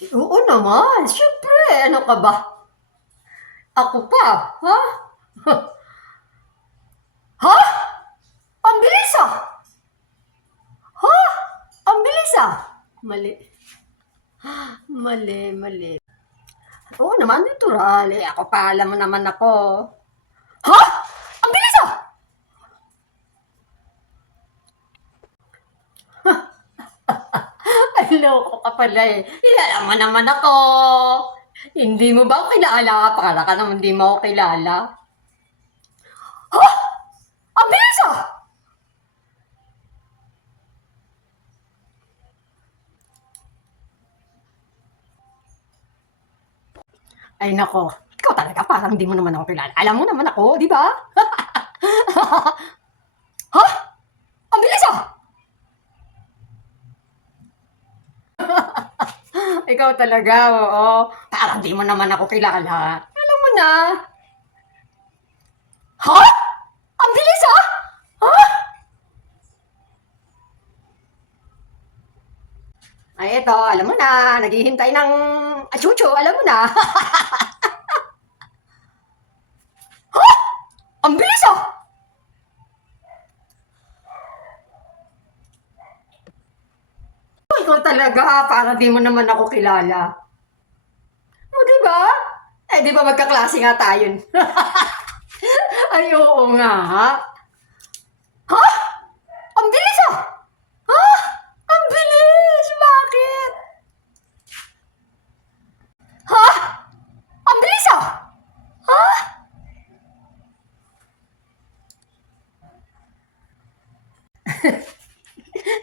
Oo naman, siyempre. Ano ka ba? Ako pa, ha? Ha? Ang bilis ah! Ha? Ang bilis ah! Mali. Mali, mali. Oo naman, natural. Eh, ako pa, alam mo naman ako. Ha? Ang bilis ah! Ay, loko ka pala eh. Kilala mo naman ako. Hindi mo ba ako kilala? Para ka naman hindi mo ako kilala. Ha? Ang bilis ah! Ay nako, ikaw talaga parang hindi mo naman ako kilala. Alam mo naman ako, di ba? Ha? Ang bilis ah! Ikaw talaga, oo. Parang di mo naman ako kilala. Alam mo na. Ha? Ang bilis ah! Ha? Ay, eto, alam mo na. Naghihintay ng achucho, alam mo na. Ha? Ang bilis ah! Ikaw talaga, parang di mo naman ako kilala. O, di ba? Eh, di ba magkaklase nga tayo? Ay, oo nga. Ha? Ang bilis ah! Ha? Ang bilis! Bakit? Ha? Ang bilis ah! Ha?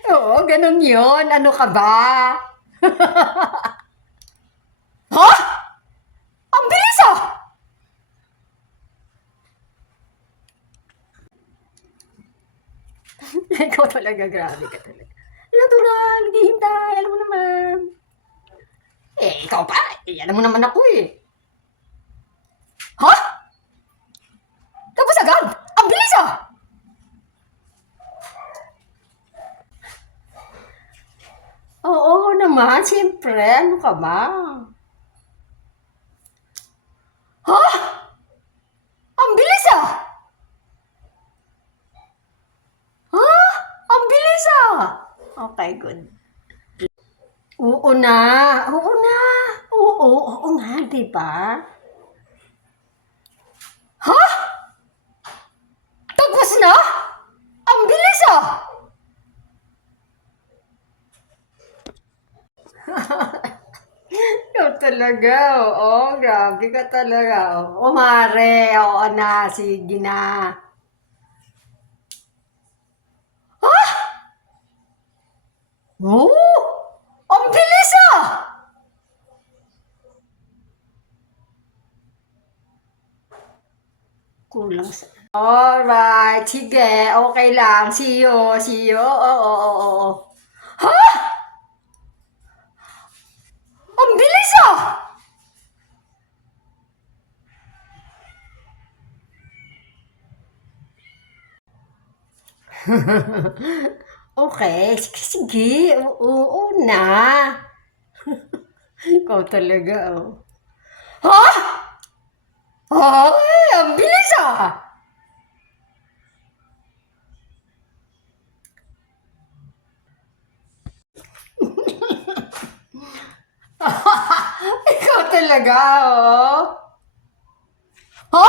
Oo, ganun yun. Ano ka ba? Ha? Ang bilis ah! Ikaw talaga, grabe ka talaga. Natural, naghihintay, alam mo naman. Eh, ikaw pa, eh, alam mo naman ako eh. Ha? Tapos agad? Ang bilis ah! Oo naman, siyempre. Ano ka ba? Ha? Ang bilis ah! Ha? Ang bilis ah! Okay, good. Oo na. Oo na. Oo nga, di ba? Ha? Tapos na? Ang bilis ah! Ikaw talaga, oo. Grabe ka talaga. Oo, mare. Oo na, sige na. Ha? Oo! Ang bilis ah! Kulang sa... Alright, sige. Okay lang. See you. See you. Oo. Ha? Ang bilis ah! Okay, sige. Oo na. Ikaw talaga, oh. Ha? Ay, ang bilis ah! Ikaw talaga, oh. Ha?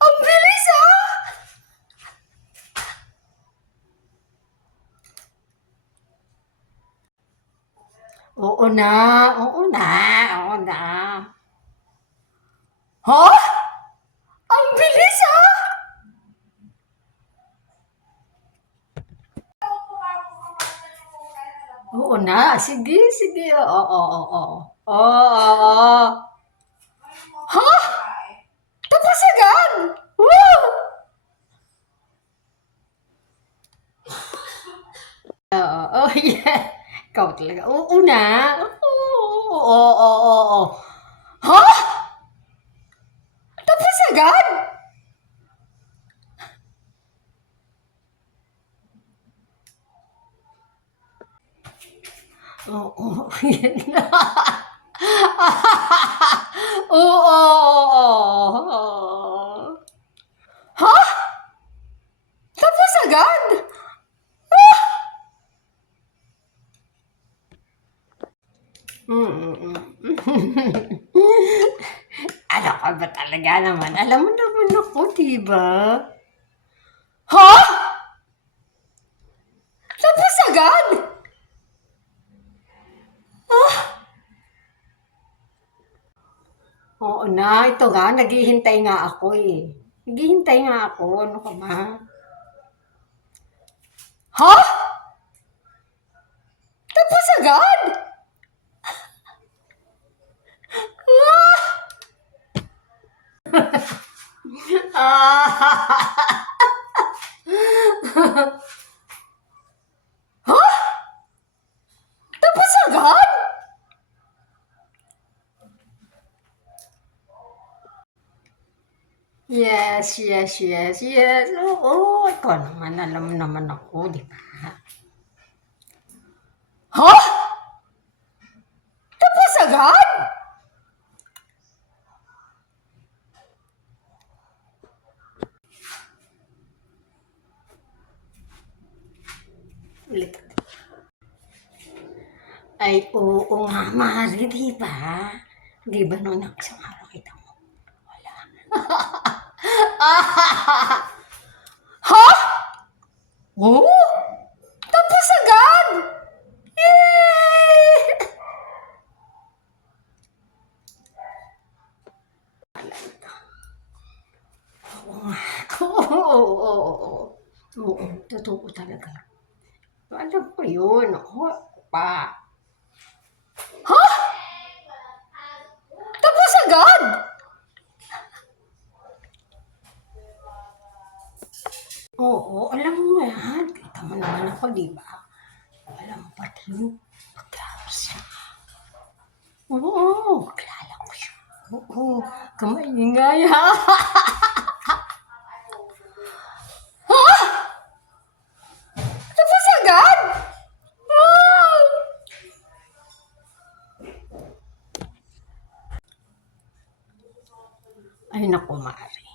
Ang bilis ah! Oo na, oo na, oo na. Ha? Ang bilis ah! Oo na, sige, sige. Oo. Ha? Tapos agad? Wow! Oo, oh yeah. Ikaw talaga. Oo na. Oo. Ha? Tapos agad? Oo, yan nga. Oo, oo. Ha? Tapos agad? Mm. Ano ka ba talaga naman? Alam mo naman ako, di ba? Ha? Tapos agad? Oo na, ito nga, naghihintay nga ako eh. Naghihintay nga ako, ano ka ba? Ha? Tapos agad? Ah! Ha? Tapos agad? Yes, yes, yes, yes. Oo, ikaw naman, alam mo naman ako, di ba? Ha? Tapos agad? Ulit. Ay, oo nga, Mari, di ba? Di ba noon ang isang araw kita mo? Wala. Ha? Oo? Tapos agad? Yay! Oo, oo, oo, oo. Oo, totoo talaga. Alam ko yun. Ako pa. Ha? Tapos agad? Oo, alam mo yan. Kita mo naman ako, di ba? Alam mo pati yung pagkakos siya. Oo, kilala ko siya. Oo, kamaingay ha. Tapos agad? Wow! Ay, naku, Mari.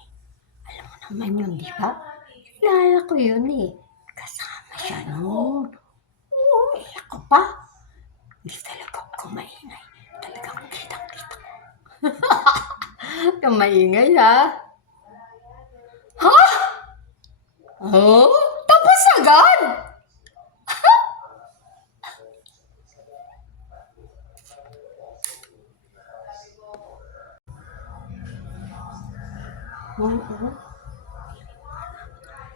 Alam mo naman yun, di ba? Kilala ko yun eh. Kasama siya noon. Oo, ako pa. Hindi talaga ako maingay. Talagang kitang-kita ko. Kamaingay ha. Ha? Oh? Tapos agad? Oo.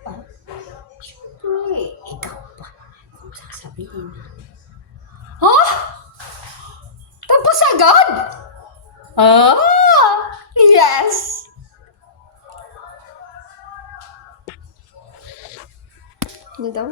Oh, siyempre, ikaw pa. Kung sasabihin. Ha? Tapos agad? Ah, yes. Ano daw?